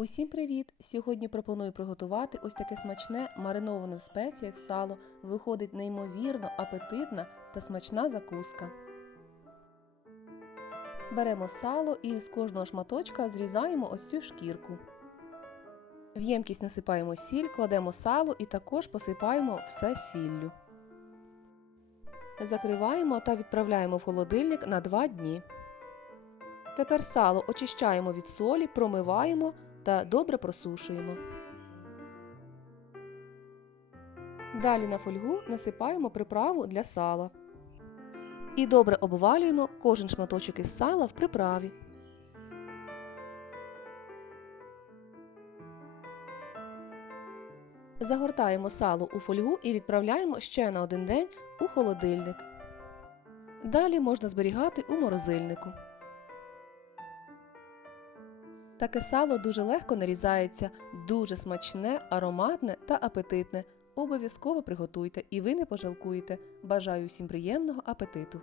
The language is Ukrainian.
Усім привіт! Сьогодні пропоную приготувати ось таке смачне мариноване в спеціях сало. Виходить неймовірно апетитна та смачна закуска. Беремо сало і з кожного шматочка зрізаємо ось цю шкірку. В ємкість насипаємо сіль, кладемо сало і також посипаємо все сіллю. Закриваємо та відправляємо в холодильник на 2 дні. Тепер сало очищаємо від солі, промиваємо та добре просушуємо. Далі на фольгу насипаємо приправу для сала. І добре обвалюємо кожен шматочок із сала в приправі. Загортаємо сало у фольгу і відправляємо ще на один день у холодильник. Далі можна зберігати у морозильнику. Таке сало дуже легко нарізається, дуже смачне, ароматне та апетитне. Обов'язково приготуйте і ви не пожалкуєте. Бажаю всім приємного апетиту!